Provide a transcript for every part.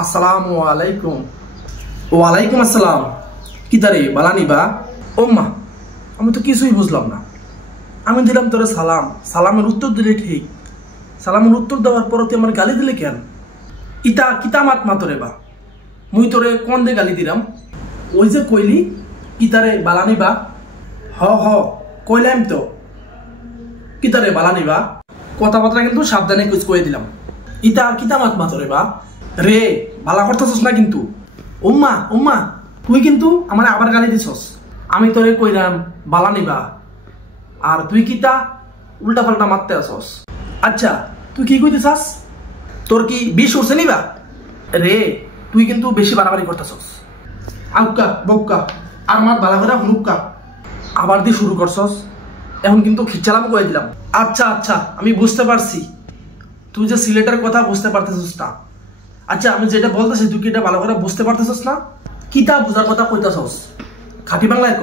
আসসালামু আলাইকুম। ওয়ালাইকুম আসসালাম। কি তারে বালানি বা? ওম্মা, আমি তো কিছুই বুঝলাম না। আমি দিলাম তোরে সালাম, সালামের উত্তর দিলে ঠিক, সালামের উত্তর দেওয়ার পর তুই আমার গালি দিলে কেন? ইতা কিতা মাত মাতরে বা? মুই তোরে কোন দে গালি দিলাম? ওই যে কইলি কিতারে বালানি বা? হ হ কইলাম তো। কিতারে বালানি বা? কথাবার্তা কিন্তু সাবধানে কুচ কয়ে দিলাম। ইতা কিতা মাত মাতরে বা? রে বালা করতেছস না কিন্তু। উম্মা উম্মা, তুই কিন্তু আমার আবার গালি দিছস। আমি তোরে কইলাম বালা নিবা, আর তুই কিতা উল্টা পাল্টা মারতে আসস। আচ্ছা তুই কি কইতে চাস? তোর কি বিষ উঠছে নিবা? রে তুই কিন্তু বেশি বাড়াবাড়ি করতেছস। আউকা বউকা আর মাত বালা করে হুনুকা আবার দিয়ে শুরু করছস। এখন কিন্তু খিচালাম কয়ে দিলাম। আচ্ছা আচ্ছা আমি বুঝতে পারছি তুই যে সিলেটের কথা বুঝতে পারতেছিস না। আচ্ছা আমি যেটা বলতেছি তুই কি এটা ভালো করে বুঝতে পারতেছিস না? কিতা বুঝার কথা কইতাছস, খাঁটি বাংলায় ক।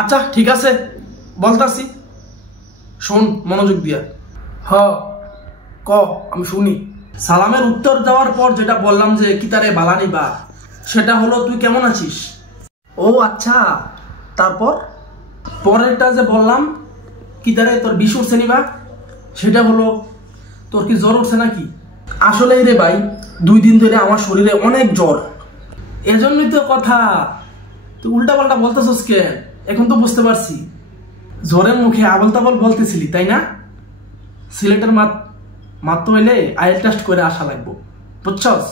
আচ্ছা ঠিক আছে বলতাছি, শোন মনোযোগ দিয়া। হ ক, আমি শুনি। সালামের উত্তর দেওয়ার পর যেটা বললাম যে কিতারে বালানি বা, সেটা হলো তুই কেমন আছিস। ও আচ্ছা, তারপর পরেরটা যে বললাম কিতারে তোর বিষ উঠছে নিবা, সেটা হলো তোর কি জ্বর উঠছে নাকি? আসলে রে ভাই 2 দিন ধরে আমার শরীরে অনেক জ্বর, এজন্যই তো কথা। তুই উল্টা পাল্টা বলতেছস কেন? এখন তো বুঝতে পারছি জ্বরের মুখে আবল তাবল বলতেছিলি তাই না? সিলেটের মাত হইলে আইএল টেস্ট করে আসা লাগবো, বুঝছস?